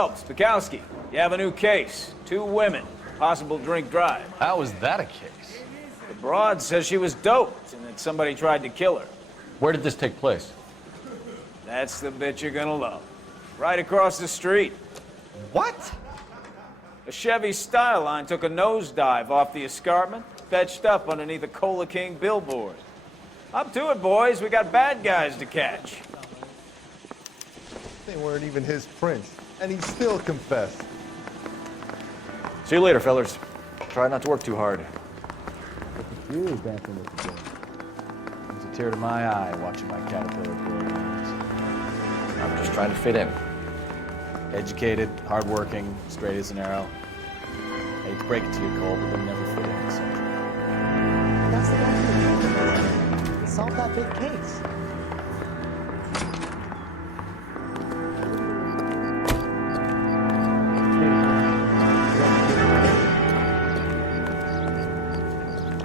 Phelps, Bukowski, you have a new case. 2 women, possible drink drive. How is that a case? The broad says she was doped and that somebody tried to kill her. Where did this take place? That's the bit you're gonna love. Right across the street. What? A Chevy Styline took a nosedive off the escarpment, fetched up underneath a Cola King billboard. Up to it, boys. We got bad guys to catch. They weren't even his prints, and he still confessed. See you later, fellas. Try not to work too hard. You dancing with the girl. It's a tear to my eye watching my caterpillar programs. I'm just trying to fit in. Educated, hardworking, straight as an arrow. I hate to break it to you, Cole, but we'll never fit in this country. That's the guy. Solve that big case.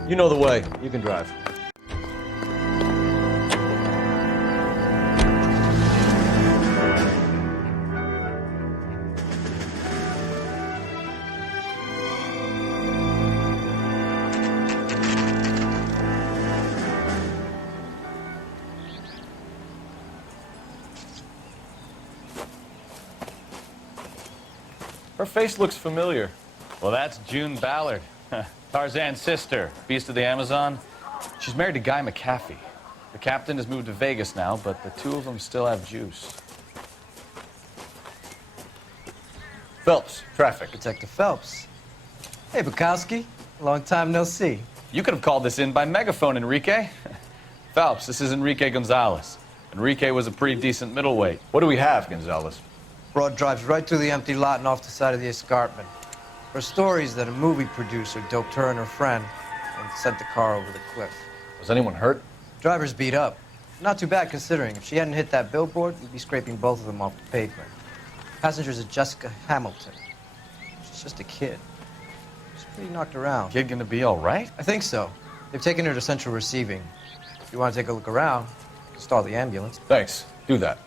You know the way. You can drive. Her face looks familiar. Well, that's June Ballard. Tarzan's sister, beast of the Amazon. She's married to Guy McAfee. The captain has moved to Vegas now, but the 2 of them still have juice. Phelps, traffic. Detective Phelps. Hey, Bukowski. Long time no see. You could have called this in by megaphone, Enrique. Phelps, this is Enrique Gonzalez. Enrique was a pretty decent middleweight. What do we have, Gonzalez? Broad drives right through the empty lot and off the side of the escarpment. Her story is that a movie producer doped her and her friend and sent the car over the cliff. Was anyone hurt? Driver's beat up. Not too bad considering. If she hadn't hit that billboard, we'd be scraping both of them off the pavement. Passengers are Jessica Hamilton. She's just a kid. She's pretty knocked around. Kid gonna be all right? I think so. They've taken her to central receiving. If you want to take a look around, stall the ambulance. Thanks. Do that.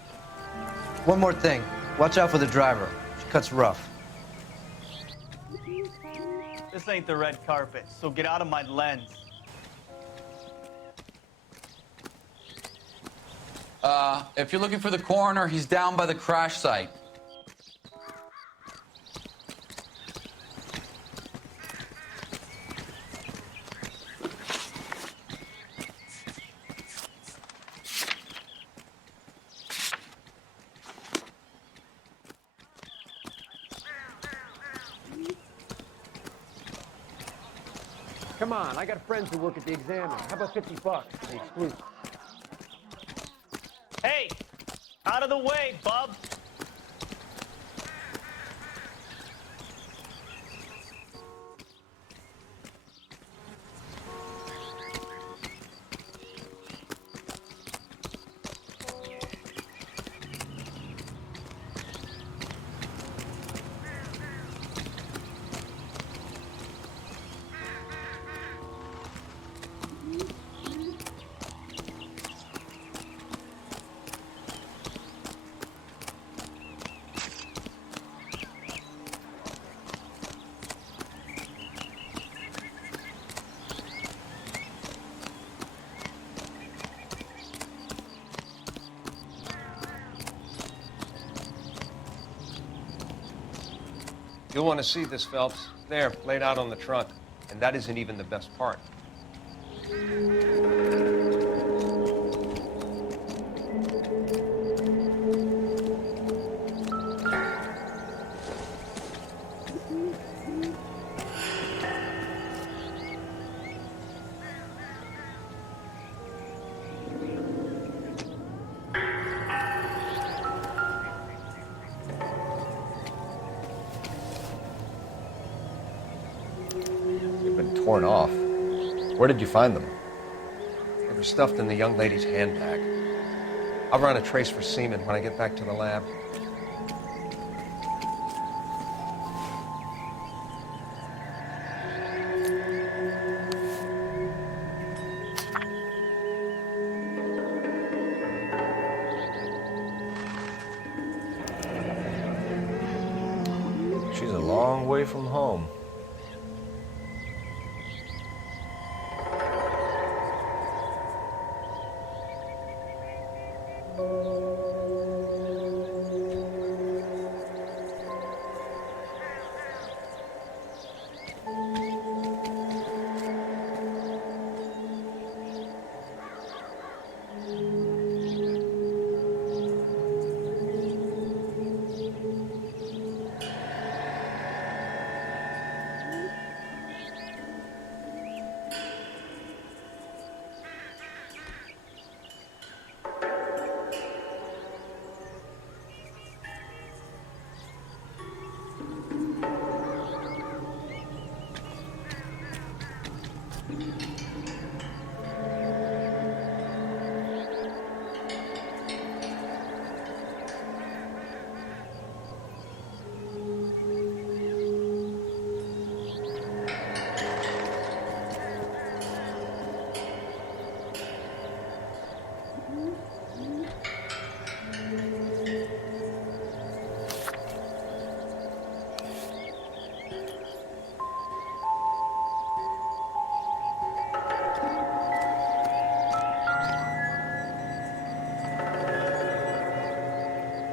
One more thing. Watch out for the driver. She cuts rough. This ain't the red carpet, so get out of my lens. If you're looking for the coroner, he's down by the crash site. Come on, I got friends who work at the Examiner. How about $50? The exclusive. Hey, out of the way, bub. You'll want to see this, Phelps. There, laid out on the trunk. And that isn't even the best part. Torn off. Where did you find them? They were stuffed in the young lady's handbag. I'll run a trace for semen when I get back to the lab. away from home.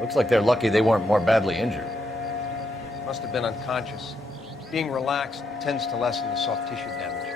Looks like they're lucky they weren't more badly injured. Must have been unconscious. Being relaxed tends to lessen the soft tissue damage.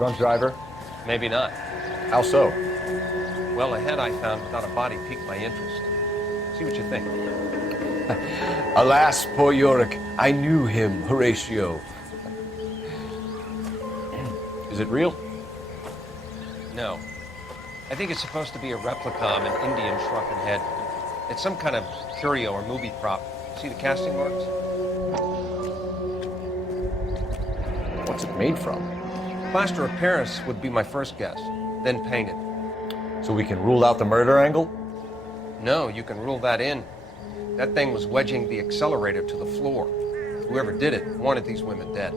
Drunk driver? Maybe not. How so? Well, a head I found without a body piqued my interest. See what you think. Alas, poor Yorick. I knew him, Horatio. Is it real? No. I think it's supposed to be a replica of an Indian shrunken head. It's some kind of curio or movie prop. See the casting marks? What's it made from? Plaster of Paris would be my first guess, then painted. So we can rule out the murder angle? No, you can rule that in. That thing was wedging the accelerator to the floor. Whoever did it wanted these women dead.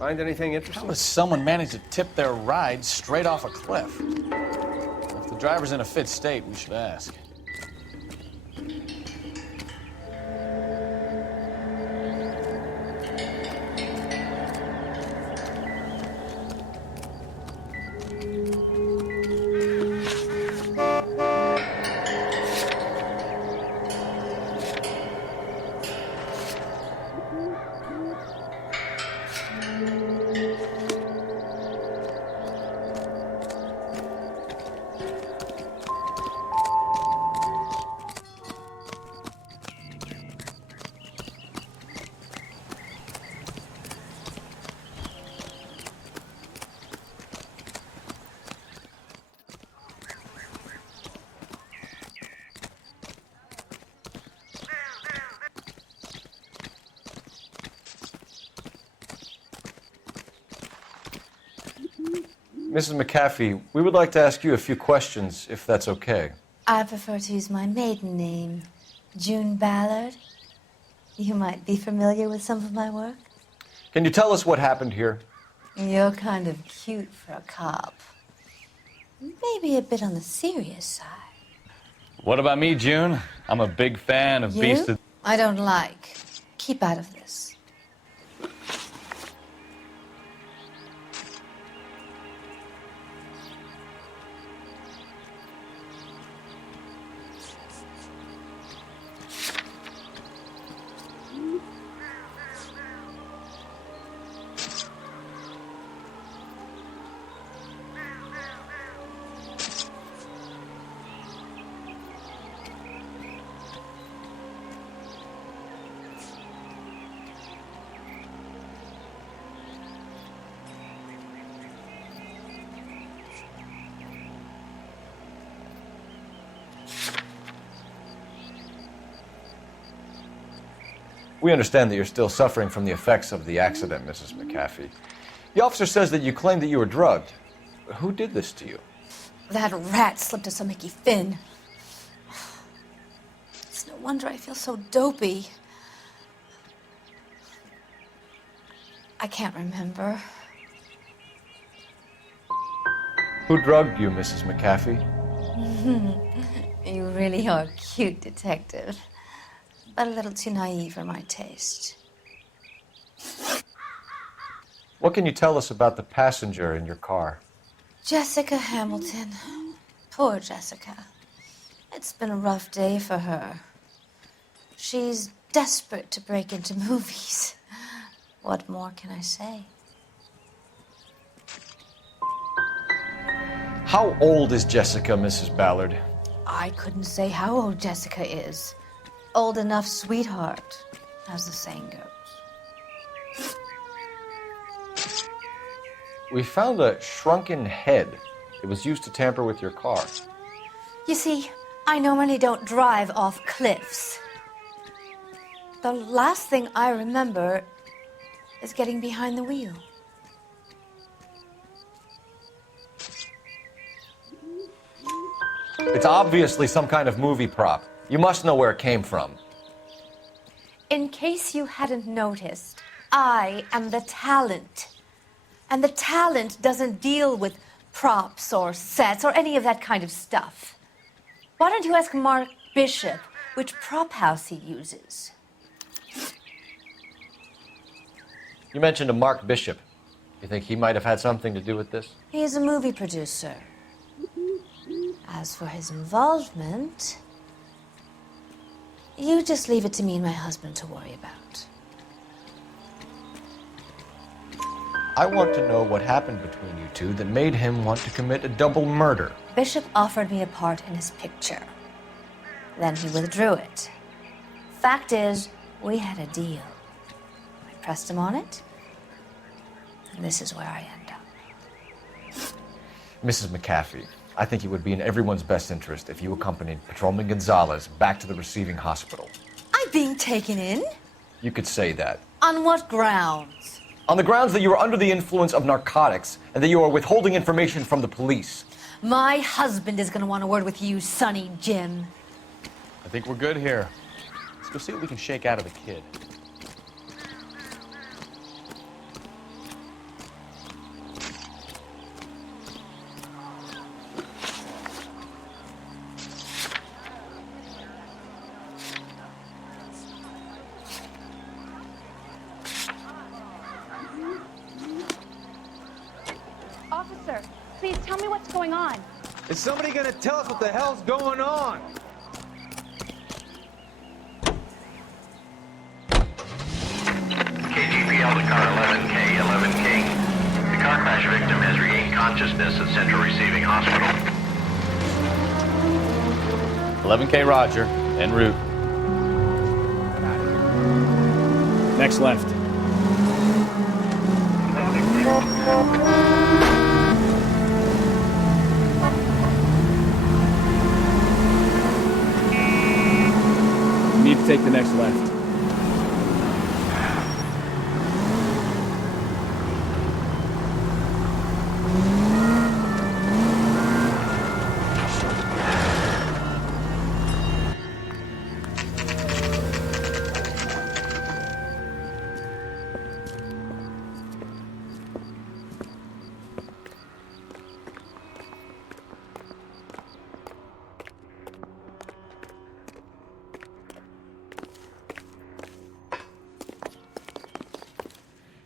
Find anything How interesting? does someone manage to tip their ride straight off a cliff? If the driver's in a fit state, we should ask. Mrs. McAfee, we would like to ask you a few questions, if that's okay. I prefer to use my maiden name, June Ballard. You might be familiar with some of my work. Can you tell us what happened here? You're kind of cute for a cop. Maybe a bit on the serious side. What about me, June? I'm a big fan of Beast You? of... I don't like. Keep out of this. We understand that you're still suffering from the effects of the accident, Mrs. McAfee. The officer says that you claimed that you were drugged. Who did this to you? That rat slipped us a Mickey Finn. It's no wonder I feel so dopey. I can't remember. Who drugged you, Mrs. McAfee? You really are cute, detective. But a little too naive for my taste. What can you tell us about the passenger in your car? Jessica Hamilton. Poor Jessica. It's been a rough day for her. She's desperate to break into movies. What more can I say? How old is Jessica, Mrs. Ballard? I couldn't say how old Jessica is. Old enough, sweetheart, as the saying goes. We found a shrunken head. It was used to tamper with your car. You see, I normally don't drive off cliffs. The last thing I remember is getting behind the wheel. It's obviously some kind of movie prop. You must know where it came from. In case you hadn't noticed, I am the talent. And the talent doesn't deal with props or sets or any of that kind of stuff. Why don't you ask Mark Bishop which prop house he uses? You mentioned a Mark Bishop. You think he might have had something to do with this? He is a movie producer. As for his involvement, you just leave it to me and my husband to worry about. I want to know what happened between you two that made him want to commit a double murder. Bishop offered me a part in his picture. Then he withdrew it. Fact is, we had a deal. I pressed him on it, and this is where I end up. Mrs. McAfee, I think it would be in everyone's best interest if you accompanied Patrolman Gonzalez back to the receiving hospital. I'm being taken in? You could say that. On what grounds? On the grounds that you are under the influence of narcotics and that you are withholding information from the police. My husband is going to want a word with you, Sonny Jim. I think we're good here. Let's go see what we can shake out of the kid. Officer, please tell me what's going on. Is somebody gonna tell us what the hell's going on? KGPL to car 11K, 11K. The car crash victim has regained consciousness at Central Receiving Hospital. 11K Roger, en route. Next left. You need to take the next left.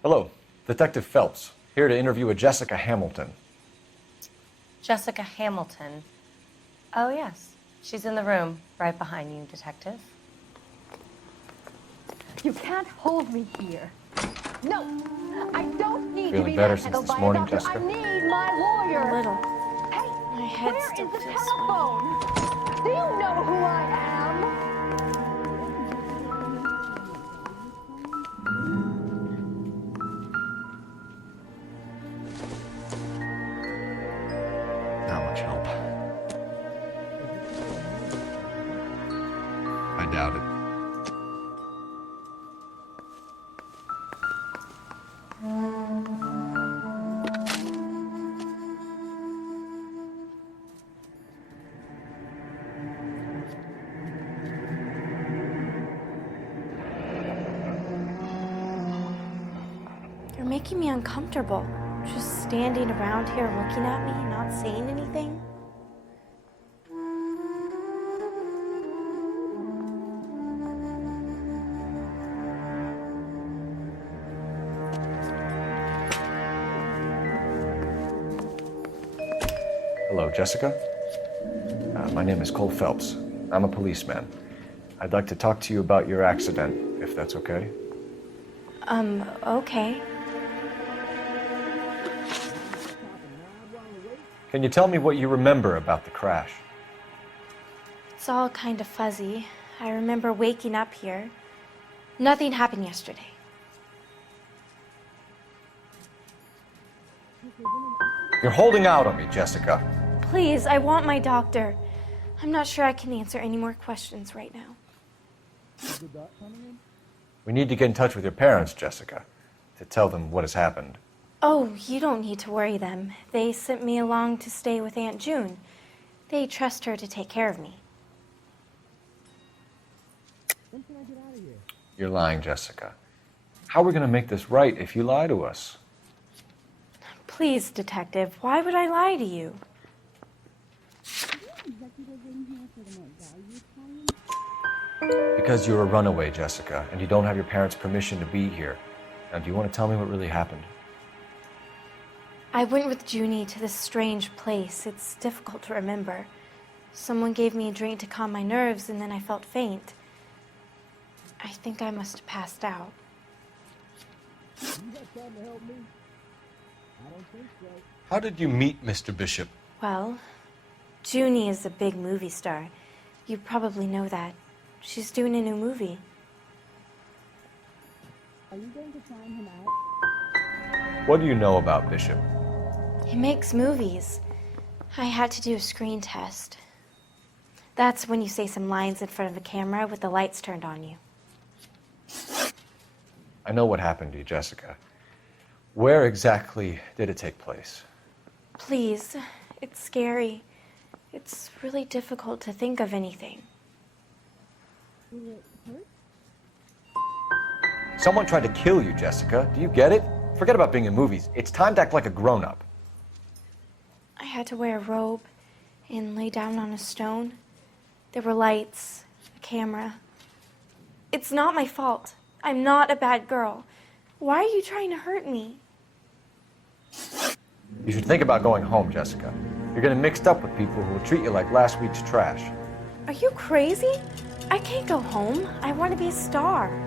Hello, Detective Phelps, here to interview a Jessica Hamilton. Jessica Hamilton. Oh, yes. She's in the room, right behind you, Detective. You can't hold me here. No, I don't need to Feeling be better manhandled since this by morning, a doctor. Jessica? I need my lawyer. A little. Hey, My head where still is the feels telephone? Do you know who I am? Not much help. I doubt it. making me uncomfortable. Just standing around here looking at me, not saying anything. Hello, Jessica. My name is Cole Phelps. I'm a policeman. I'd like to talk to you about your accident, if that's okay. Okay. Can you tell me what you remember about the crash? It's all kind of fuzzy. I remember waking up here. Nothing happened yesterday. You're holding out on me, Jessica. Please, I want my doctor. I'm not sure I can answer any more questions right now. We need to get in touch with your parents, Jessica, to tell them what has happened. Oh, you don't need to worry them. They sent me along to stay with Aunt June. They trust her to take care of me. You're lying, Jessica. How are we going to make this right if you lie to us? Please, Detective, why would I lie to you? Because you're a runaway, Jessica, and you don't have your parents' permission to be here. Now, do you want to tell me what really happened? I went with Junie to this strange place. It's difficult to remember. Someone gave me a drink to calm my nerves, and then I felt faint. I think I must have passed out. How did you meet Mr. Bishop? Well, Junie is a big movie star. You probably know that. She's doing a new movie. Are you going to sign him out? What do you know about Bishop? He makes movies. I had to do a screen test. That's when you say some lines in front of a camera with the lights turned on you. I know what happened to you, Jessica. Where exactly did it take place? Please, it's scary. It's really difficult to think of anything. Someone tried to kill you, Jessica. Do you get it? Forget about being in movies. It's time to act like a grown-up. I had to wear a robe and lay down on a stone. There were lights, a camera. It's not my fault. I'm not a bad girl. Why are you trying to hurt me? You should think about going home, Jessica. You're getting mixed up with people who will treat you like last week's trash. Are you crazy? I can't go home. I want to be a star.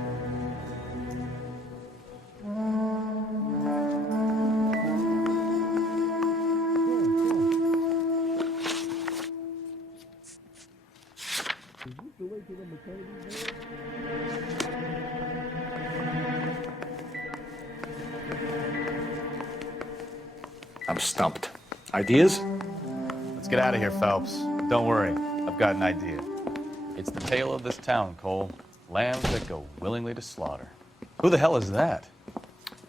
I'm stumped. Ideas? Let's get out of here, Phelps. Don't worry, I've got an idea. It's the tale of this town, Cole. Lambs that go willingly to slaughter. Who the hell is that?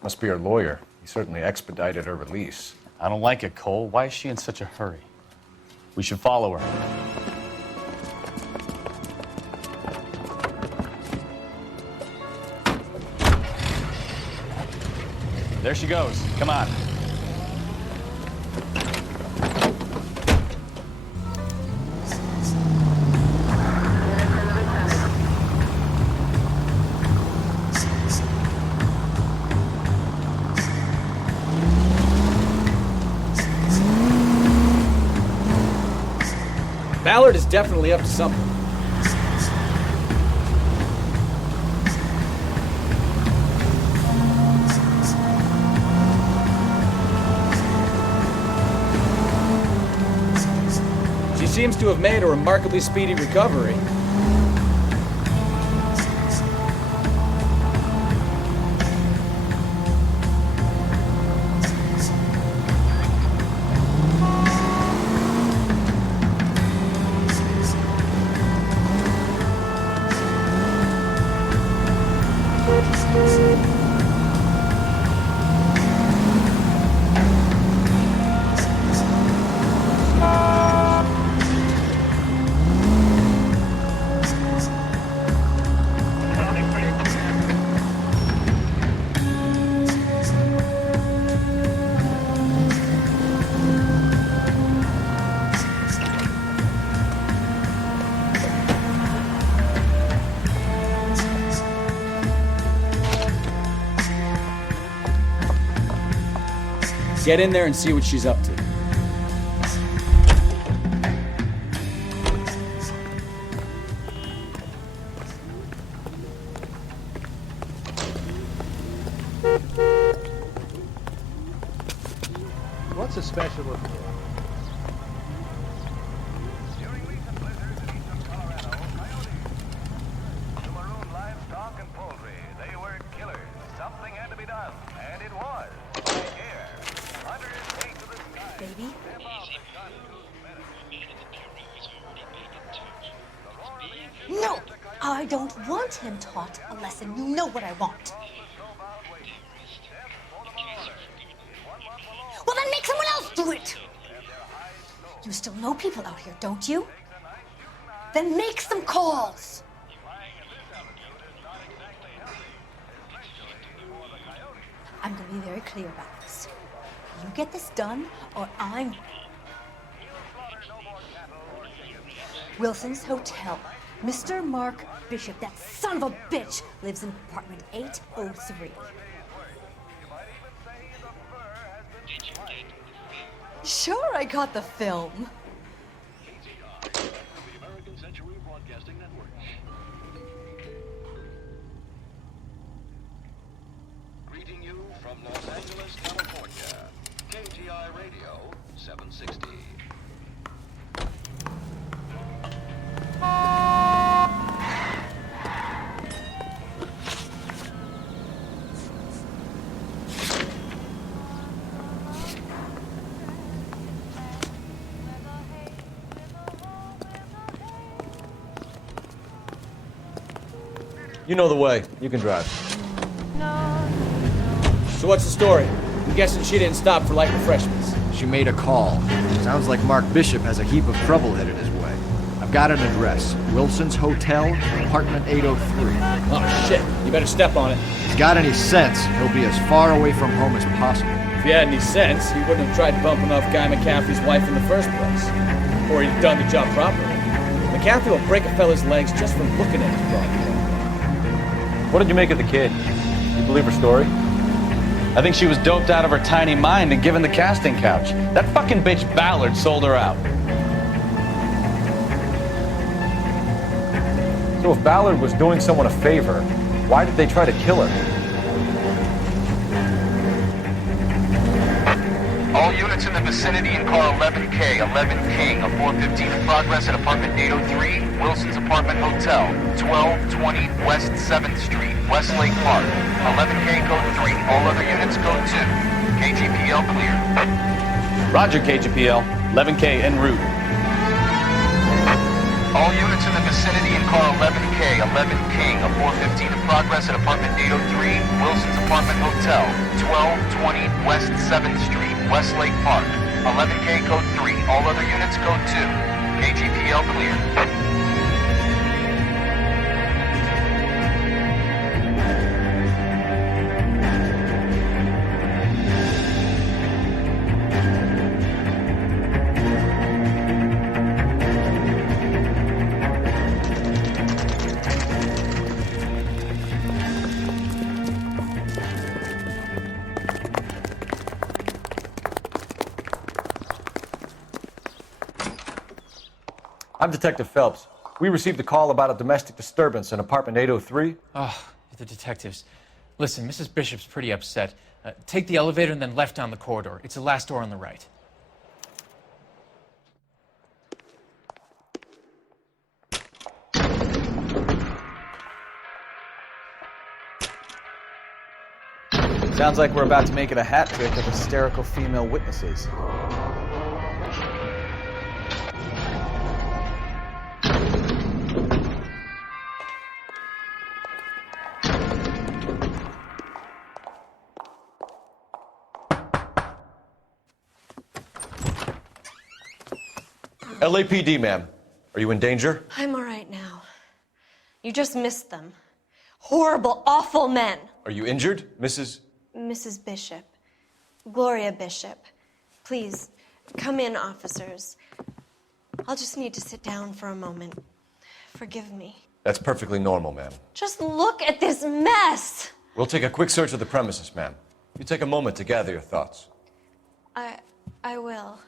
Must be her lawyer. He certainly expedited her release. I don't like it, Cole. Why is she in such a hurry? We should follow her. There she goes. Come on. Ballard is definitely up to something. She seems to have made a remarkably speedy recovery. Get in there and see what she's up to. What's a specialist? Baby? No! I don't want him taught a lesson. You know what I want. Well, then make someone else do it! You still know people out here, don't you? Then make some calls! I'm going to be very clear about this. You get this done, or I'm... Wilson's Hotel. Mr. Mark Bishop, that son of a bitch, lives in apartment 803. Sure, I got the film. Greeting you from Los Angeles, California. KGI Radio 760. You know the way. You can drive. So what's the story? I'm guessing she didn't stop for light refreshments. She made a call. Sounds like Mark Bishop has a heap of trouble headed his way. I've got an address. Wilson's Hotel, apartment 803. Oh, shit. You better step on it. If he's got any sense, he'll be as far away from home as possible. If he had any sense, he wouldn't have tried bumping off Guy McCaffrey's wife in the first place. Or he'd done the job properly. McCaffrey will break a fella's legs just from looking at his property. What did you make of the kid? You believe her story? I think she was doped out of her tiny mind and given the casting couch. That fucking bitch Ballard sold her out. So if Ballard was doing someone a favor, why did they try to kill her? All units in the vicinity in car 11K, 11 King, a 415 in progress at apartment 803, Wilson's Apartment Hotel, 1220 West 7th Street, Westlake Park. 11K code 3, all other units code 2. KGPL clear. Roger, KGPL. 11K en route. All units in the vicinity in car 11K, 11 King, a 415 in progress at apartment 803, Wilson's Apartment Hotel, 1220 West 7th Street, Westlake Park. 11K code 3, all other units code 2. KGPL clear. I'm Detective Phelps. We received a call about a domestic disturbance in apartment 803. Oh, the detectives. Listen, Mrs. Bishop's pretty upset. Take the elevator and then left down the corridor. It's the last door on the right. Sounds like we're about to make it a hat trick of hysterical female witnesses. LAPD, ma'am. Are you in danger? I'm all right now. You just missed them. Horrible, awful men. Are you injured, Mrs.? Mrs. Bishop. Gloria Bishop. Please, come in, officers. I'll just need to sit down for a moment. Forgive me. That's perfectly normal, ma'am. Just look at this mess! We'll take a quick search of the premises, ma'am. You take a moment to gather your thoughts. I will.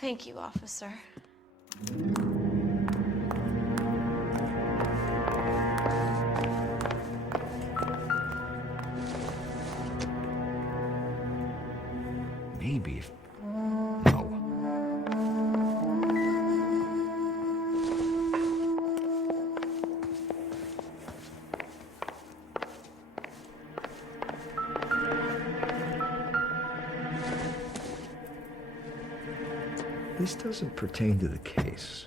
Thank you, officer. Maybe. No. This doesn't pertain to the case.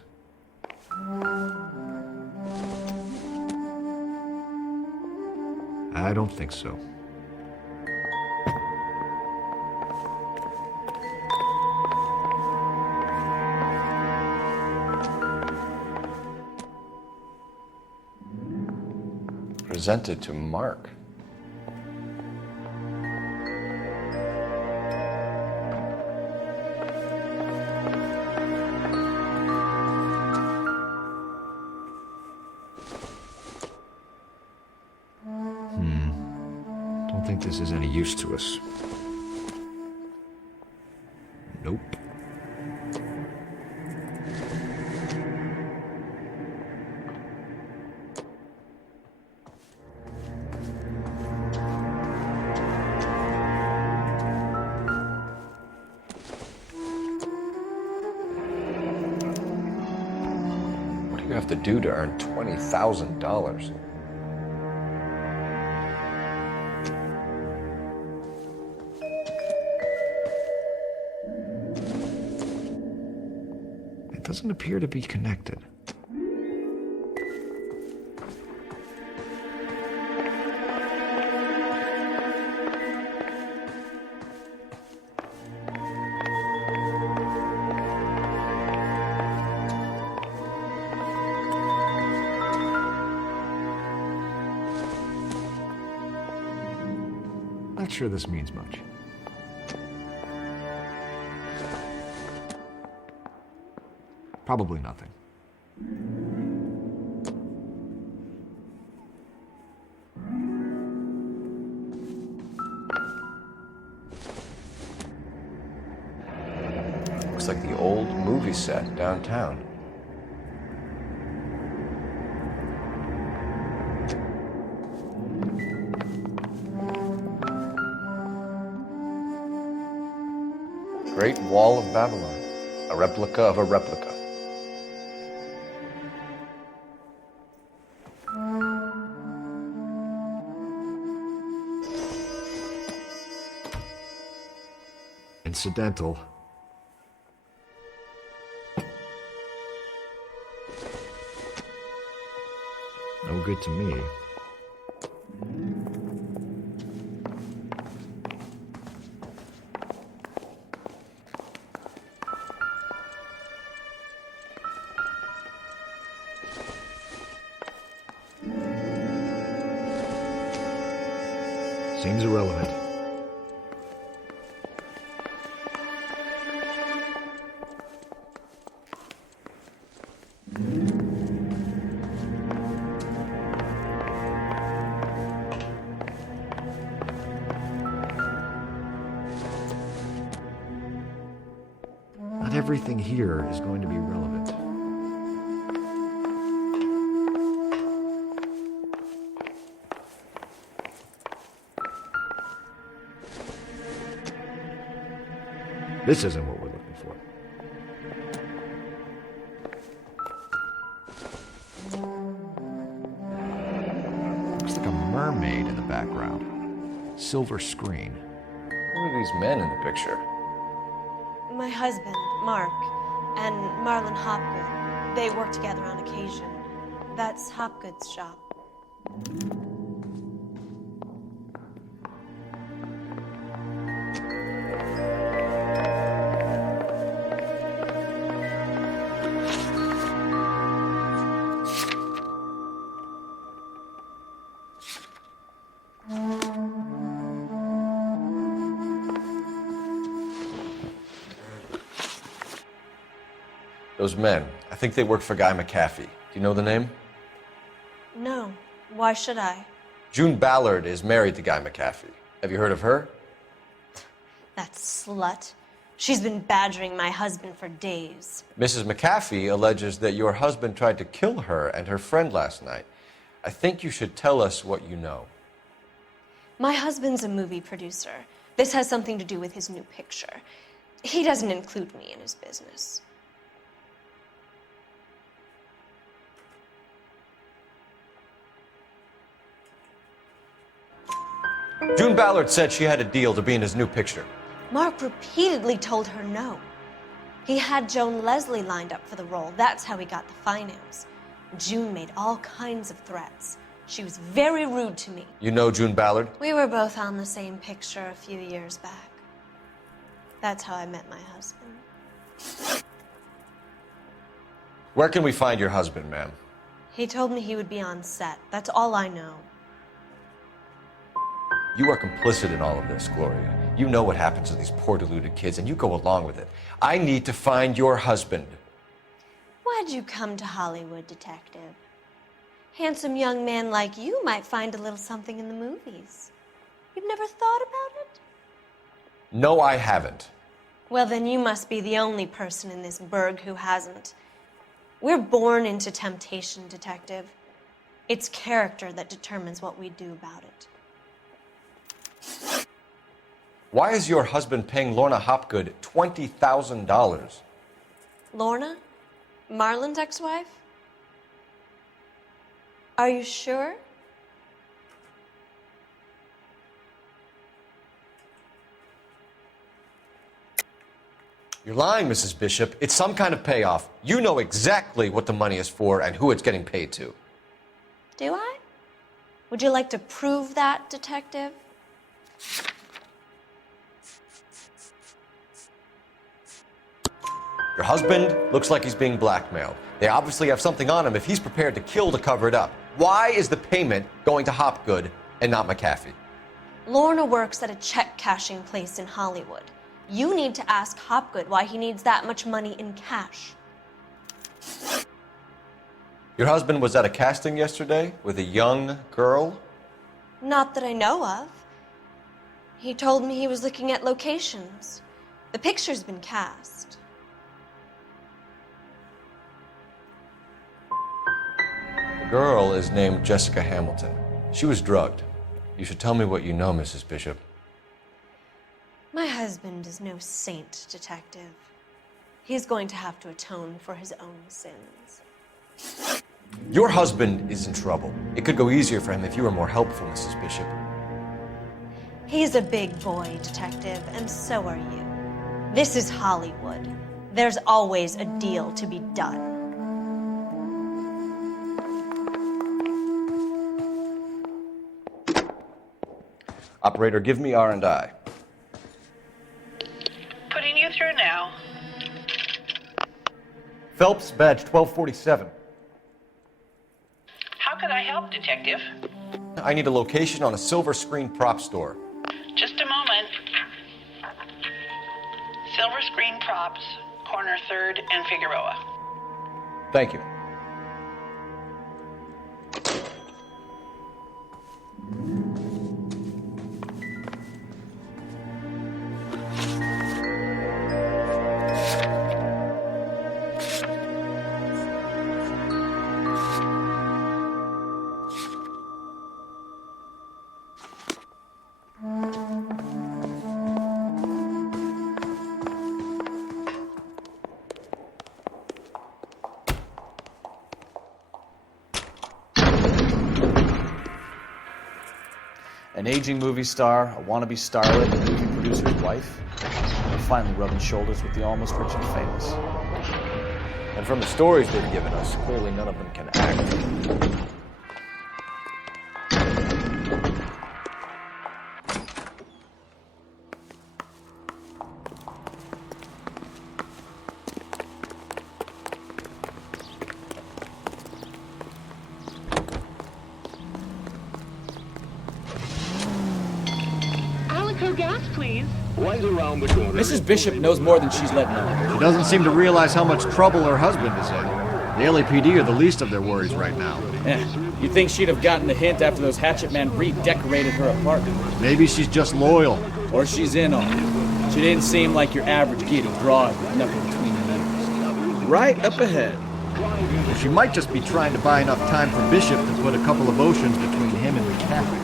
I don't think so. Presented to Mark. Don't think this is any use to us. Nope. What do you have to do to earn $20,000? It doesn't appear to be connected. Not sure this means much. Probably nothing. Looks like the old movie set downtown. Great Wall of Babylon, a replica of a replica. Incidental. No good to me. Seems irrelevant. Not everything here is going to be relevant. This isn't what we're looking for. Looks like a mermaid in the background. Silver screen. Who are these men in the picture? My husband, Mark, and Marlon Hopgood. They work together on occasion. That's Hopgood's shop. Those men, I think they work for Guy McAfee. Do you know the name? No. Why should I? June Ballard is married to Guy McAfee. Have you heard of her? That slut. She's been badgering my husband for days. Mrs. McAfee alleges that your husband tried to kill her and her friend last night. I think you should tell us what you know. My husband's a movie producer. This has something to do with his new picture. He doesn't include me in his business. June Ballard said she had a deal to be in his new picture. Mark repeatedly told her no. He had Joan Leslie lined up for the role. That's how he got the finance. June made all kinds of threats. She was very rude to me. You know June Ballard? We were both on the same picture a few years back. That's how I met my husband. Where can we find your husband, ma'am? He told me he would be on set. That's all I know. You are complicit in all of this, Gloria. You know what happens to these poor deluded kids, and you go along with it. I need to find your husband. Why'd you come to Hollywood, detective? Handsome young man like you might find a little something in the movies. You've never thought about it? No, I haven't. Well, then you must be the only person in this burg who hasn't. We're born into temptation, detective. It's character that determines what we do about it. Why is your husband paying Lorna Hopgood $20,000? Lorna? Marlon's ex-wife? Are you sure? You're lying, Mrs. Bishop. It's some kind of payoff. You know exactly what the money is for and who it's getting paid to. Do I? Would you like to prove that, detective? Your husband looks like he's being blackmailed. They obviously have something on him if he's prepared to kill to cover it up. Why is the payment going to Hopgood and not McAfee? Lorna works at a check-cashing place in Hollywood. You need to ask Hopgood why he needs that much money in cash. Your husband was at a casting yesterday with a young girl? Not that I know of. He told me he was looking at locations. The picture's been cast. The girl is named Jessica Hamilton. She was drugged. You should tell me what you know, Mrs. Bishop. My husband is no saint, detective. He's going to have to atone for his own sins. Your husband is in trouble. It could go easier for him if you were more helpful, Mrs. Bishop. He's a big boy, detective, and so are you. This is Hollywood. There's always a deal to be done. Operator, give me R&I. Putting you through now. Phelps, badge 1247. How could I help, Detective? I need a location on a silver screen prop store. Just a moment. Silver Screen Props, corner 3rd and Figueroa. Thank you. An aging movie star, a wannabe starlet, a movie producer's wife, and finally rubbing shoulders with the almost rich and famous. And from the stories they've given us, clearly none of them can act. Gas, please. Right around the corner. Mrs. Bishop knows more than she's letting on. She doesn't seem to realize how much trouble her husband is in. The LAPD are the least of their worries right now. You'd think she'd have gotten the hint after those hatchet men redecorated her apartment. Maybe she's just loyal. Or she's in on it. She didn't seem like your average giddy broad with nothing between the ears. Right up ahead. She might just be trying to buy enough time for Bishop to put a couple of oceans between him and McCaffrey.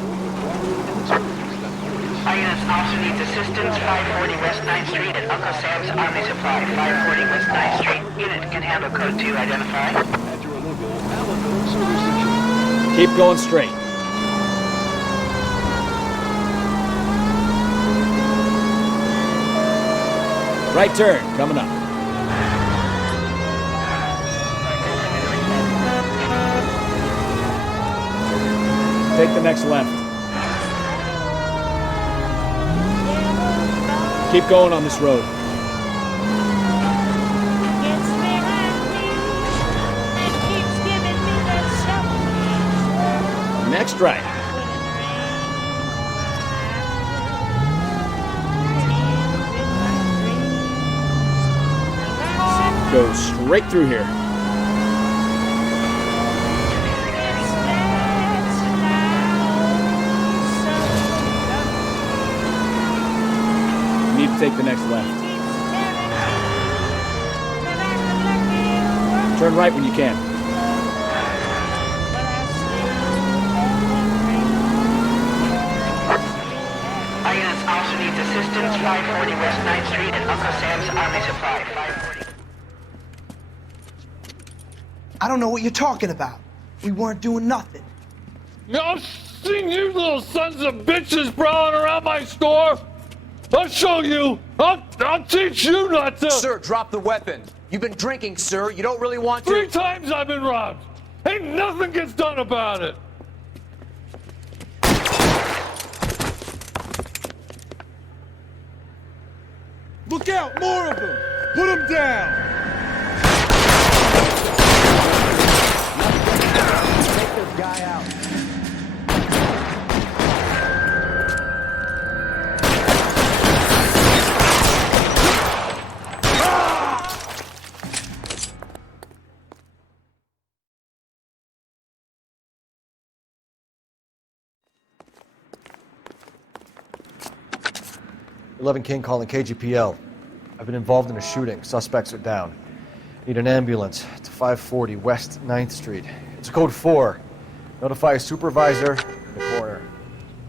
Units also needs assistance, 540 West 9th Street at Uncle Sam's Army Supply, 540 West 9th Street. Unit can handle code 2, identify. Keep going straight. Right turn, coming up. Take the next left. Keep going on this road. Next right. Go straight through here. You need to take the next left. Turn right when you can. Our units also needs assistance, 540 West 9th Street at Uncle Sam's Army Supply, 540. I don't know what you're talking about. We weren't doing nothing. I've seen you little sons of bitches prowling around my store. I'll show you. I'll teach you not to. Sir, drop the weapon. You've been drinking, sir. You don't really want to. 3 times I've been robbed. Ain't nothing gets done about it. Look out, more of them! Put them down! Take this guy out. King calling KGPL. I've been involved in a shooting. Suspects are down. Need an ambulance to 540 West 9th Street. It's code 4. Notify a supervisor in the corner.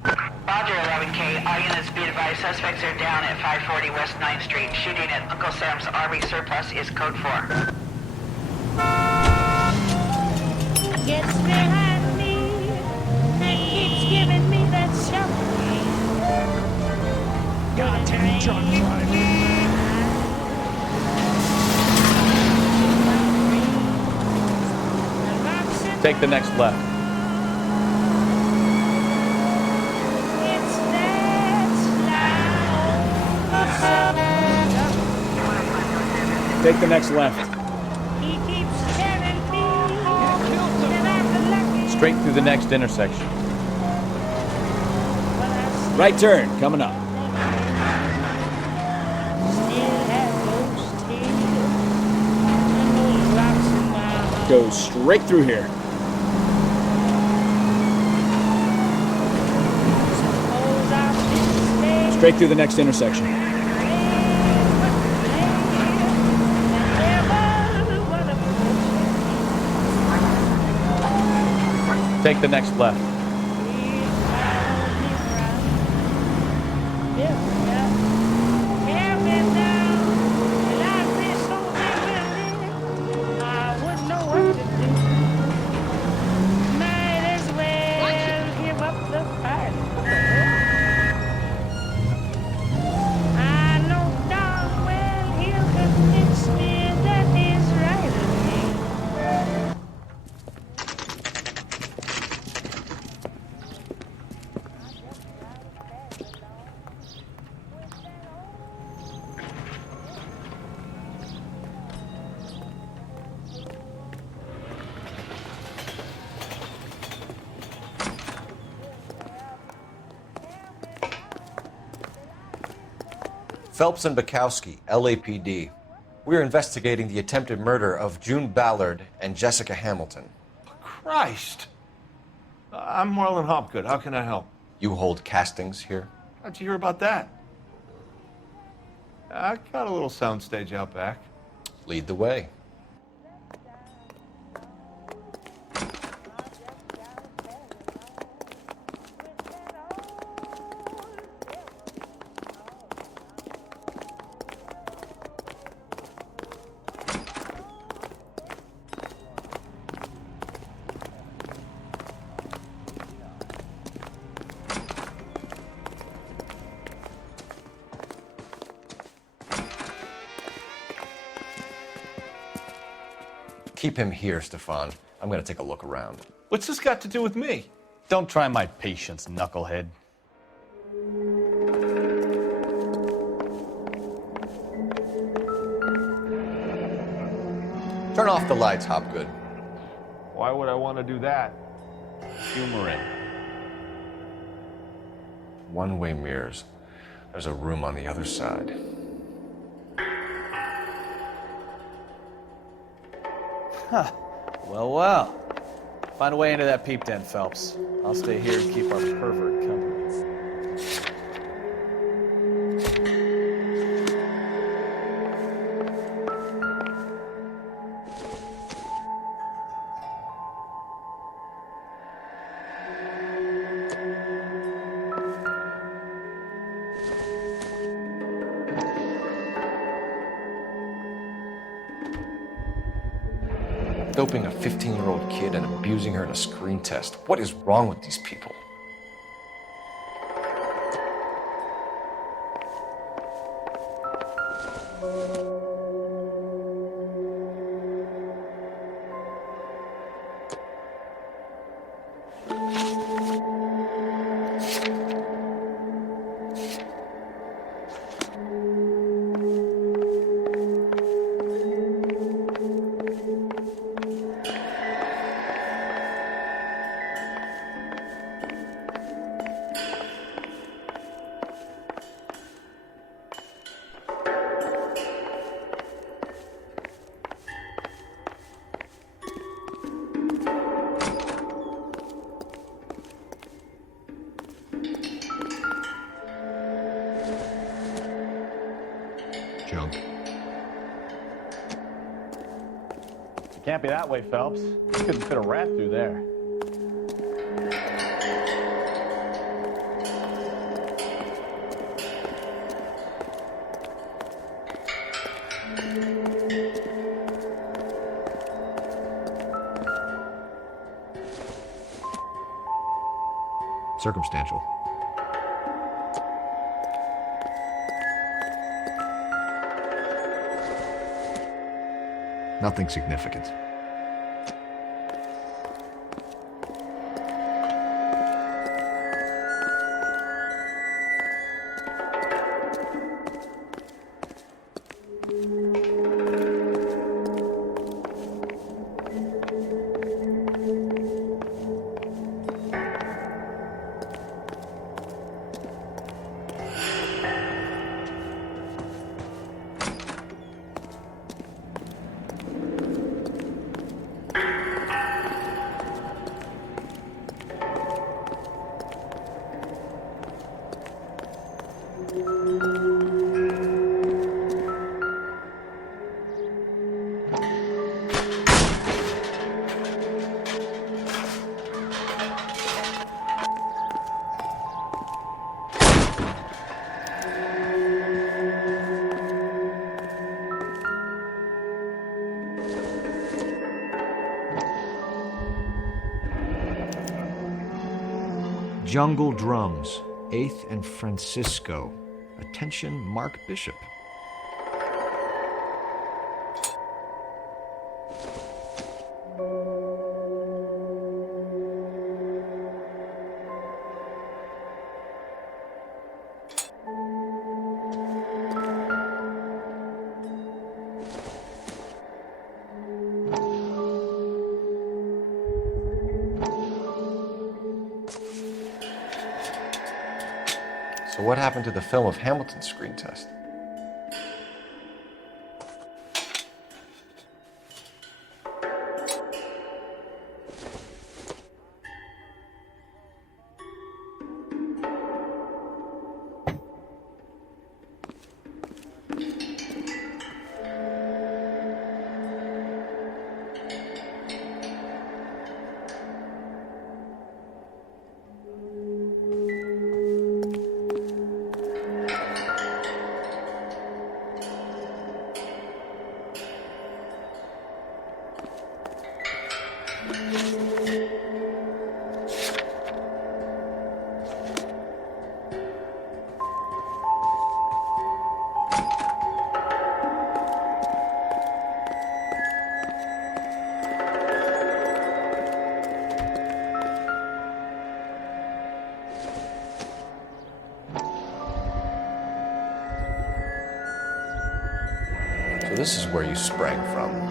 Roger, 11K. All units be advised, suspects are down at 540 West 9th Street. Shooting at Uncle Sam's Army Surplus is code 4. Gets behind me and keeps giving me that shovel. Goddamn truck driver. Take the next left. Take the next left. Straight through the next intersection. Right turn, coming up. Go straight through here. Straight through the next intersection. Take the next left. Phelps and Bukowski, LAPD. We are investigating the attempted murder of June Ballard and Jessica Hamilton. Christ! I'm Marlon Hopgood. How can I help? You hold castings here? How'd you hear about that? I got a little soundstage out back. Lead the way. Keep him here, Stefan. I'm gonna take a look around. What's this got to do with me? Don't try my patience, knucklehead. Turn off the lights, Hopgood. Why would I want to do that? Humor in. One-way mirrors. There's a room on the other side. Huh. Well, well. Find a way into that peep den, Phelps. I'll stay here and keep our pervert company. Doping a 15-year-old kid and abusing her in a screen test. What is wrong with these people? Junk. It can't be that way, Phelps. You couldn't fit a rat through there. Circumstantial. Nothing significant. Jungle Drums, 8th and Francisco. Attention, Mark Bishop. So what happened to the film of Hamilton's screen test? So this is where you sprang from.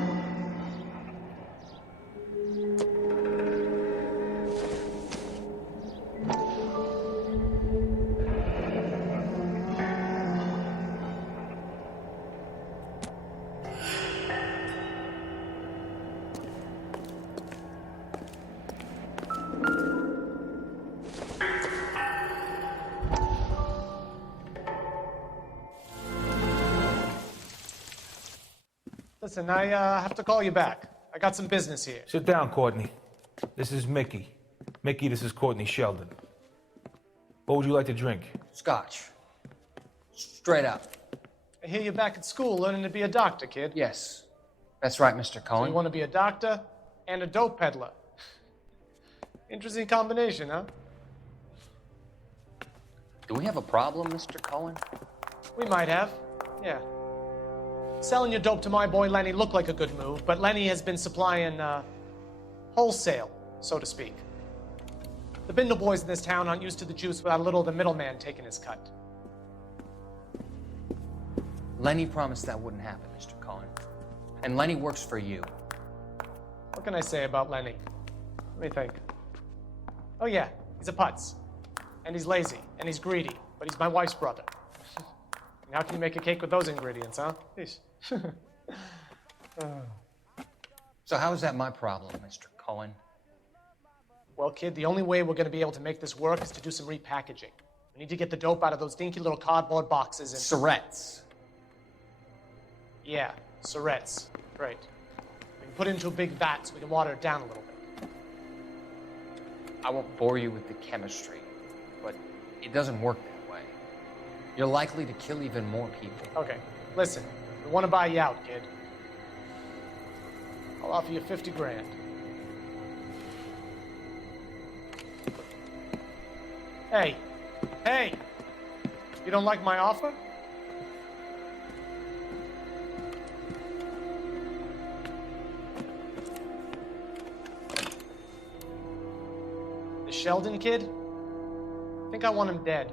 Listen, I have to call you back. I got some business here. Sit down, Courtney. This is Mickey. Mickey, this is Courtney Sheldon. What would you like to drink? Scotch. Straight up. I hear you're back at school learning to be a doctor, kid. Yes. That's right, Mr. So Cohen. you want to be a doctor and a dope peddler. Interesting combination, huh? Do we have a problem, Mr. Cohen? We might have. Yeah. Selling your dope to my boy Lenny looked like a good move, but Lenny has been supplying, wholesale, so to speak. The Bindle boys in this town aren't used to the juice without a little of the middleman taking his cut. Lenny promised that wouldn't happen, Mr. Cohen. And Lenny works for you. What can I say about Lenny? Let me think. Oh yeah, he's a putz. And he's lazy, and he's greedy, but he's my wife's brother. And how can you make a cake with those ingredients, huh? Yeesh. So how is that my problem, Mr. Cohen? Well, kid, the only way we're going to be able to make this work is to do some repackaging. We need to get the dope out of those dinky little cardboard boxes and... Surrettes. Yeah, surrettes. Right. We can put it into a big vat so we can water it down a little bit. I won't bore you with the chemistry, but it doesn't work that way. You're likely to kill even more people. Okay, listen. We want to buy you out, kid. I'll offer you 50 grand. Hey, hey! You don't like my offer? The Sheldon kid? I think I want him dead.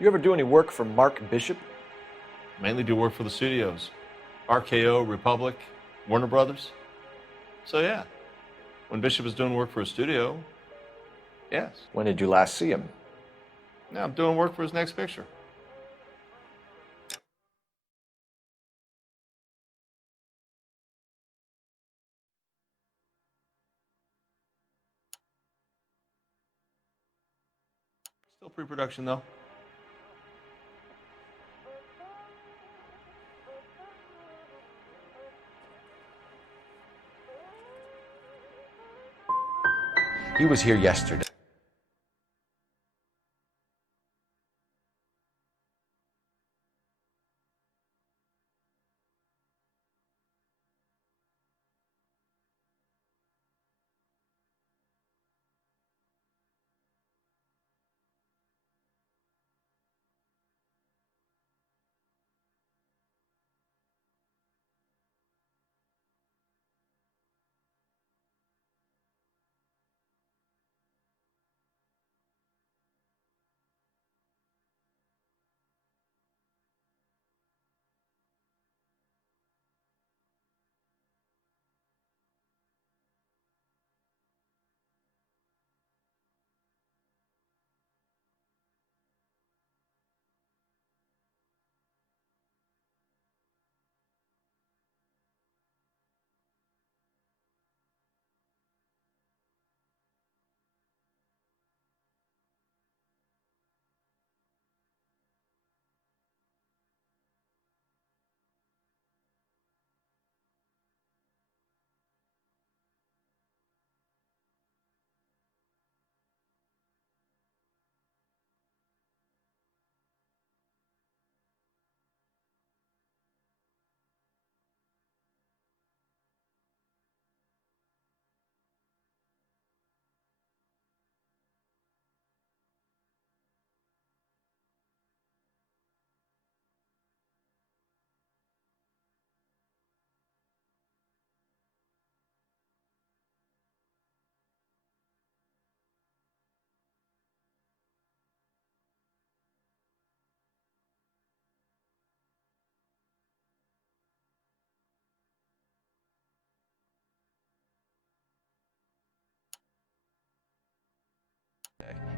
You ever do any work for Mark Bishop? Mainly do work for the studios. RKO, Republic, Warner Brothers. So yeah, when Bishop is doing work for a studio, yes. When did you last see him? Now I'm doing work for his next picture. Still pre-production though. He was here yesterday.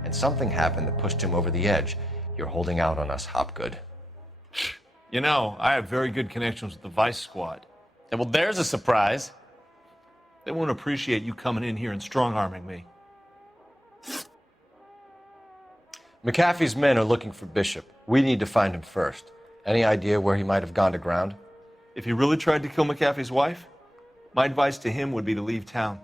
and something happened that pushed him over the edge. You're holding out on us, Hopgood. You know, I have very good connections with the Vice Squad. Yeah, well, there's a surprise. They won't appreciate you coming in here and strong-arming me. McAfee's men are looking for Bishop. We need to find him first. Any idea where he might have gone to ground? If he really tried to kill McAfee's wife, my advice to him would be to leave town.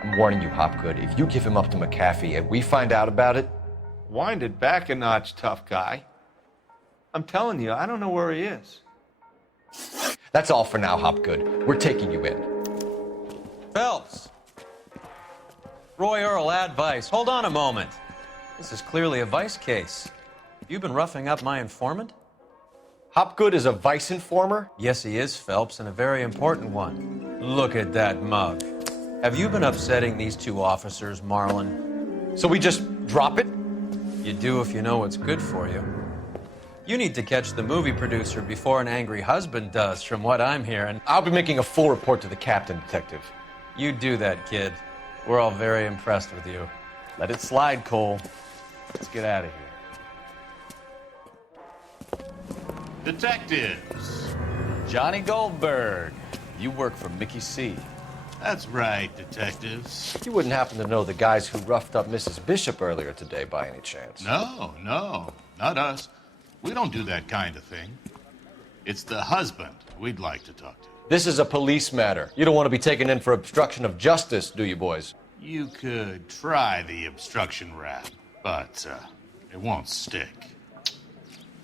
I'm warning you, Hopgood, if you give him up to McAfee and we find out about it... Wind it back a notch, tough guy. I'm telling you, I don't know where he is. That's all for now, Hopgood. We're taking you in. Phelps! Roy Earl, advice. Hold on a moment. This is clearly a vice case. You've been roughing up my informant? Hopgood is a vice informer? Yes, he is, Phelps, and a very important one. Look at that mug. Have you been upsetting these two officers, Marlin? So we just drop it? You do if you know what's good for you. You need to catch the movie producer before an angry husband does, from what I'm hearing. I'll be making a full report to the captain, Detective. You do that, kid. We're all very impressed with you. Let it slide, Cole. Let's get out of here. Detectives. Johnny Goldberg. You work for Mickey C. That's right, detectives. You wouldn't happen to know the guys who roughed up Mrs. Bishop earlier today by any chance? No, not us. We don't do that kind of thing. It's the husband we'd like to talk to. This is a police matter. You don't want to be taken in for obstruction of justice, do you, boys? You could try the obstruction rap, but it won't stick.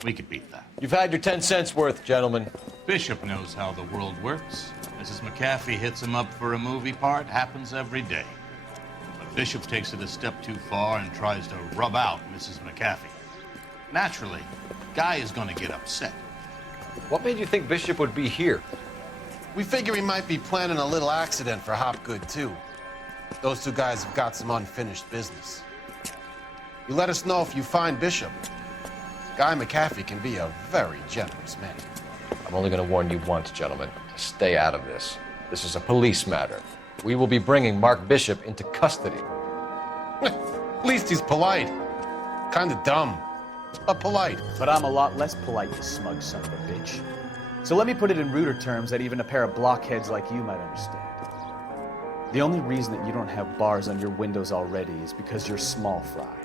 We could beat that. You've had your 10 cents worth, gentlemen. Bishop knows how the world works. Mrs. McAfee hits him up for a movie part, happens every day. But Bishop takes it a step too far and tries to rub out Mrs. McAfee. Naturally, Guy is going to get upset. What made you think Bishop would be here? We figure he might be planning a little accident for Hopgood, too. Those two guys have got some unfinished business. You let us know if you find Bishop. Guy McAfee can be a very generous man. I'm only going to warn you once, gentlemen. Stay out of this. This is a police matter. We will be bringing Mark Bishop into custody. At least he's polite. Kind of dumb, but polite. But I'm a lot less polite, you smug son of a bitch. So let me put it in ruder terms that even a pair of blockheads like you might understand. The only reason that you don't have bars on your windows already is because you're small fry.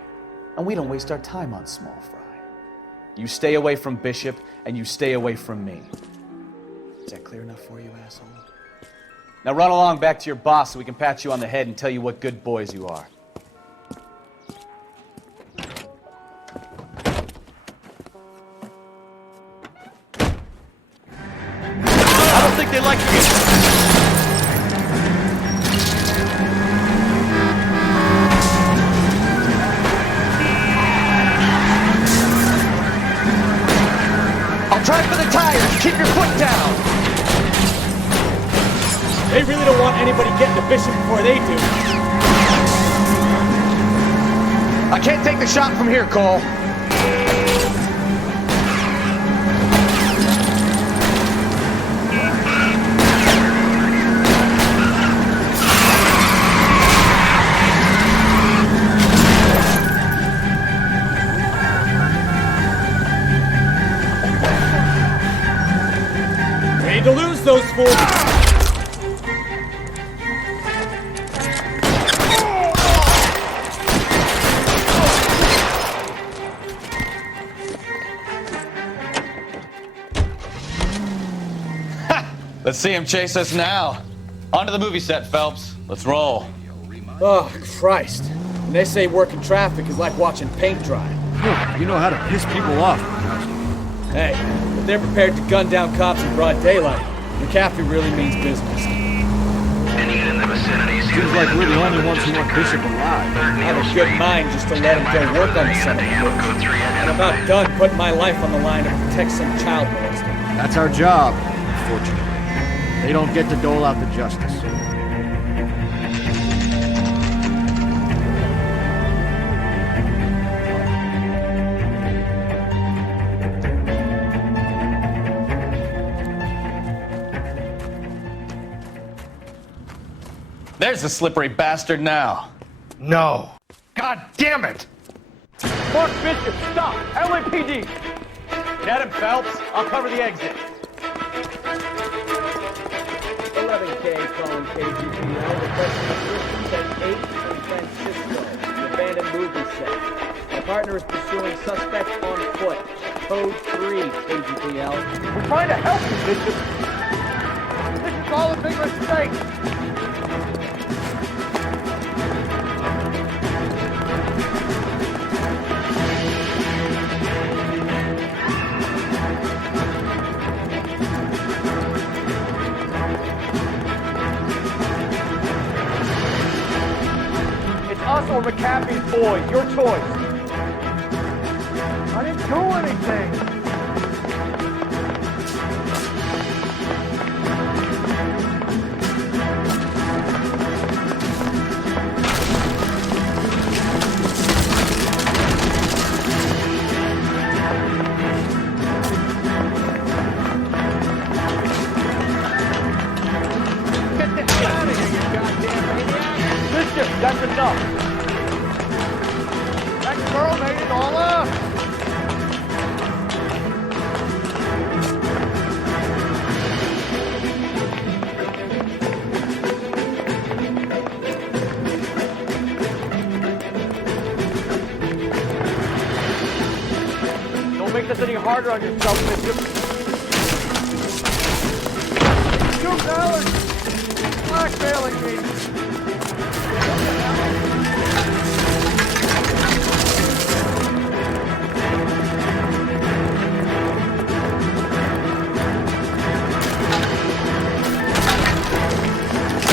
And we don't waste our time on small fry. You stay away from Bishop, and you stay away from me. Is that clear enough for you, asshole? Now run along back to your boss so we can pat you on the head and tell you what good boys you are. I don't think they like you. I'll try for the tires. Keep your foot down. They really don't want anybody getting to Bishop before they do. I can't take the shot from here, Cole. Ready to lose those fools. Let's see him chase us now. Onto the movie set, Phelps. Let's roll. Oh, Christ. And they say working traffic is like watching paint dry. You know how to piss people off. Hey, but they're prepared to gun down cops in broad daylight. McAfee really means business. Anyone in the vicinity, see Seems like we're the only ones who want Bishop alive. I have a good mind just to let him go work on the son of a bitch. I'm about done putting my life on the line to protect some child molester. That's our job, unfortunately. They don't get to dole out the justice. There's the slippery bastard now. No. God damn it! Mark Bishop, stop! LAPD! Get him, Phelps. I'll cover the exit. 11K calling KGPL, requesting assistance at 8 San Francisco, the abandoned movie set. My partner is pursuing suspects on foot. Code 3, KGPL. We're trying to help you, Bishop. This is all a big mistake. Us or McAfee's boy, your choice. I didn't do anything. Get the hell out of here, you goddamn maniac! Bishop, that's enough! That girl made it all up. Don't make this any harder on yourself, Bishop. You fellas, blackmailing me.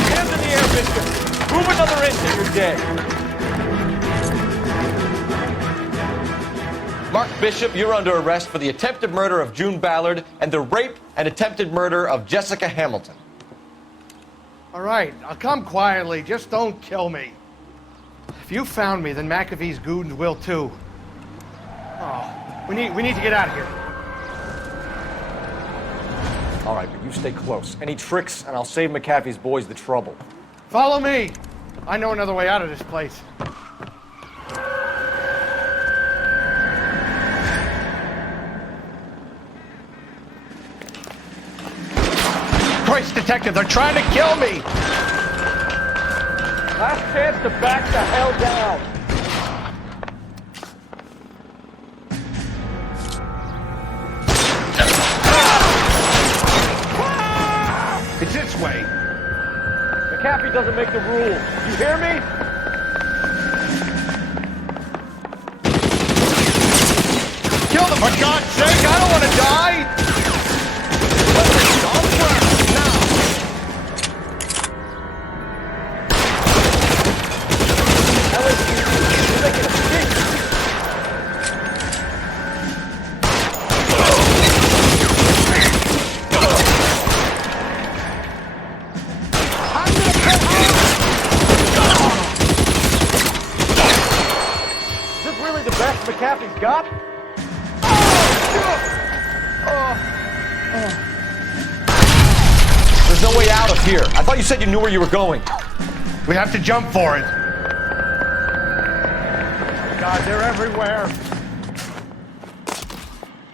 Hands in the air, Bishop. Move another inch and you're dead. Mark Bishop, you're under arrest for the attempted murder of June Ballard and the rape and attempted murder of Jessica Hamilton. All right, I'll come quietly. Just don't kill me. If you found me, then McAfee's goons will too. Oh, we need to get out of here. All right, but you stay close. Any tricks, and I'll save McAfee's boys the trouble. Follow me. I know another way out of this place. Christ, detective, they're trying to kill me. Last chance to back the hell down. It's this way. McAfee doesn't make the rules. You hear me? Kill them, for God's sake! I don't want to die! Is this really the best McAfee's got? There's no way out of here. I thought you said you knew where you were going. We have to jump for it. God, they're everywhere.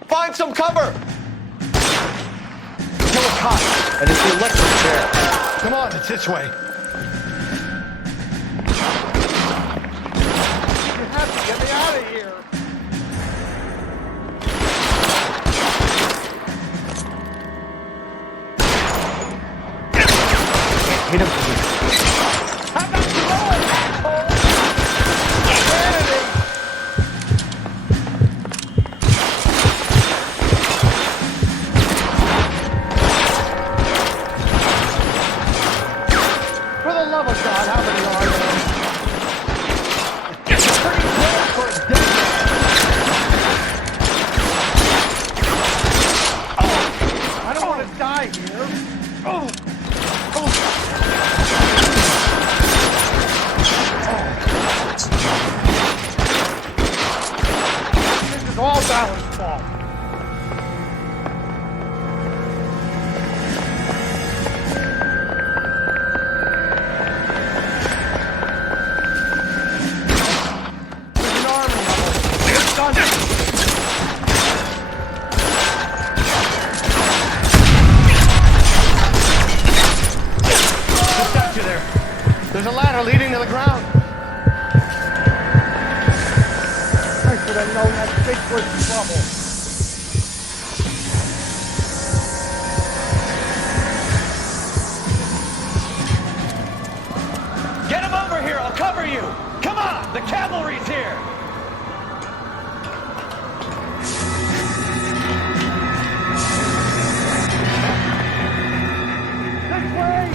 Find some cover! Kill a cop, and it's the electric chair. Come on, it's this way. You have to get me out of here. Hit him. How about you roll, asshole? Insanity! For the love of God, how guy here. Oh. This is all Ballard's fault. There's a ladder leading to the ground. I should have known that bitch was trouble. Get him over here, I'll cover you! Come on, the cavalry's here! This way!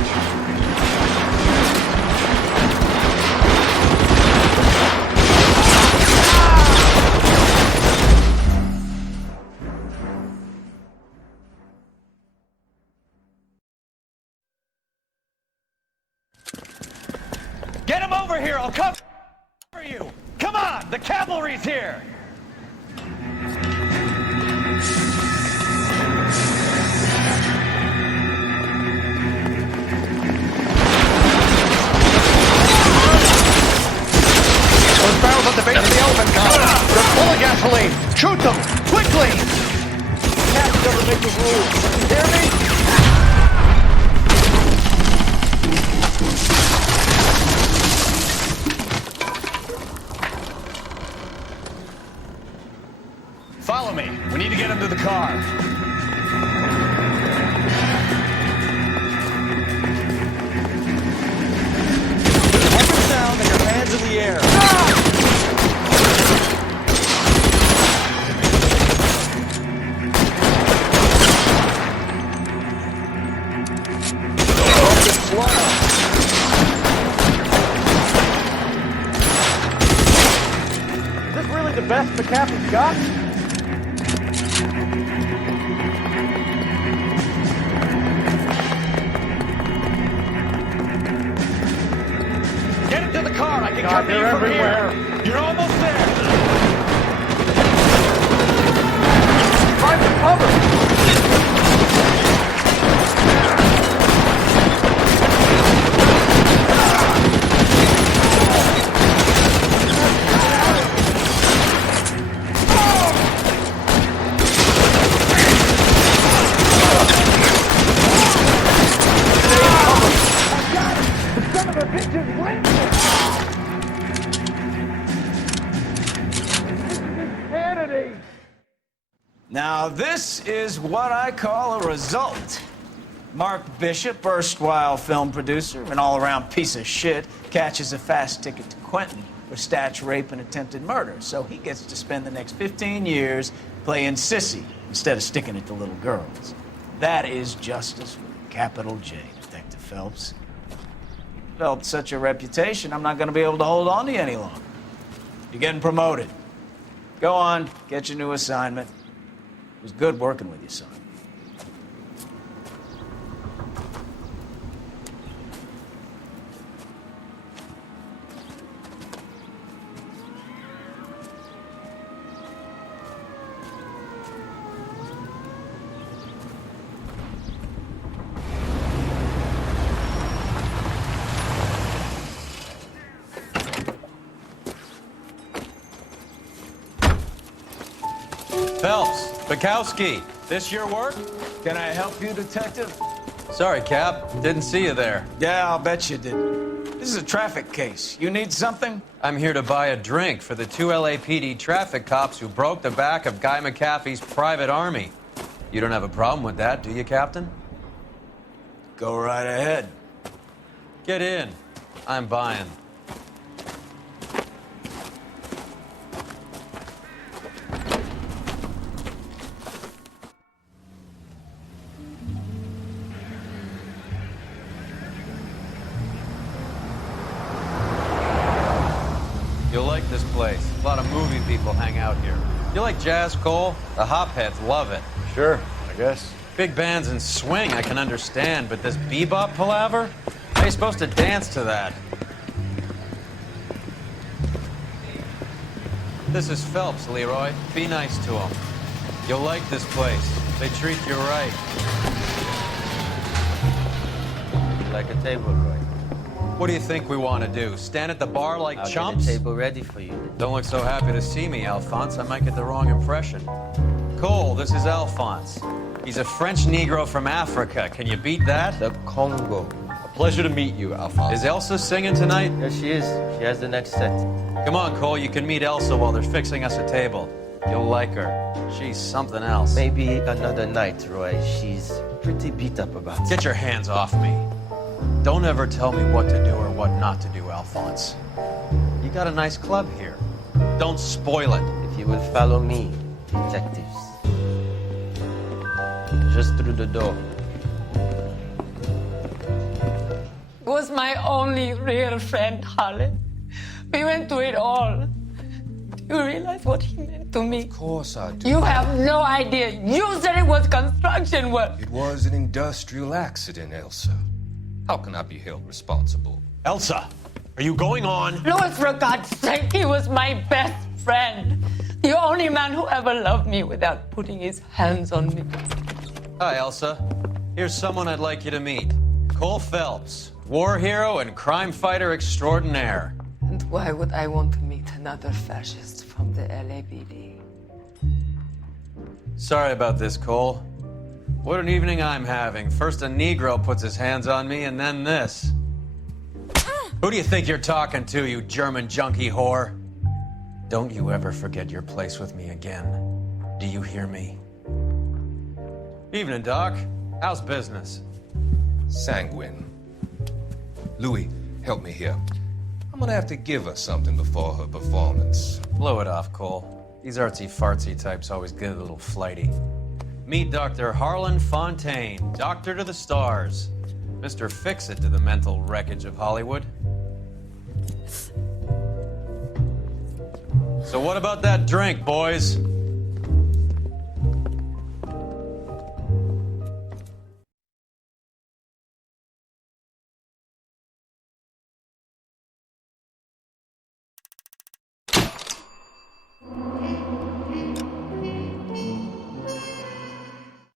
Get him over here, I'll cover you! Come on, the cavalry's here! Those barrels at the base of the elephant column. They're full of gasoline. Shoot them! Quickly! Captain doesn't make the rules. You hear me? Follow me. We need to get him to the car. Weapons down and your hands in the air. Is this really the best McCaffrey's got? Get him to the car. I can God, cover you they're from everywhere. here. You're almost there. Find the cover! Now, this is what I call a result. Mark Bishop, erstwhile film producer and all-around piece of shit, catches a fast ticket to Quentin for statch rape and attempted murder, so he gets to spend the next 15 years playing sissy instead of sticking it to little girls. That is justice with a capital J, Detective Phelps. You developed such a reputation, I'm not going to be able to hold on to you any longer. You're getting promoted. Go on, get your new assignment. It was good working with you, son. Phelps, Bukowski, this your work? Can I help you, Detective? Sorry, Cap. Didn't see you there. Yeah, I'll bet you did. This is a traffic case. You need something? I'm here to buy a drink for the 2 LAPD traffic cops who broke the back of Guy McAfee's private army. You don't have a problem with that, do you, Captain? Go right ahead. Get in. I'm buying. You'll like this place. A lot of movie people hang out here. You like jazz, Cole? The hopheads love it. Sure, I guess. Big bands and swing, I can understand, but this bebop palaver? How are you supposed to dance to that? This is Phelps, Leroy. Be nice to him. You'll like this place. They treat you right. Like a table, Roy. What do you think we want to do? Stand at the bar like I'll chumps? get a table ready for you. Don't look so happy to see me, Alphonse. I might get the wrong impression. Cole, this is Alphonse. He's a French Negro from Africa. Can you beat that? The Congo. A pleasure to meet you, Alphonse. Is Elsa singing tonight? Yes, she is. She has the next set. Come on, Cole. You can meet Elsa while they're fixing us a table. You'll like her. She's something else. Maybe another night, Roy. She's pretty beat up about it. Get your hands off me. Don't ever tell me what to do or what not to do, Alphonse. You got a nice club here. Don't spoil it. If you will follow me, detectives. Just through the door. Was my only real friend, Harlan. We went through it all. Do you realize what he meant to me? Of course I do. You have no idea. You said it was construction work. It was an industrial accident, Elsa. How can I be held responsible? Elsa, are you going on? Louis, for God's sake, he was my best friend. The only man who ever loved me without putting his hands on me. Hi, Elsa. Here's someone I'd like you to meet. Cole Phelps, war hero and crime fighter extraordinaire. And why would I want to meet another fascist from the LAPD? Sorry about this, Cole. What an evening I'm having. First a Negro puts his hands on me, and then this. Who do you think you're talking to, you German junkie whore? Don't you ever forget your place with me again. Do you hear me? Evening, Doc. How's business? Sanguine. Louis, help me here. I'm gonna have to give her something before her performance. Blow it off, Cole. These artsy-fartsy types always get a little flighty. Meet Dr. Harlan Fontaine, doctor to the stars. Mr. Fix-It to the mental wreckage of Hollywood. So what about that drink, boys?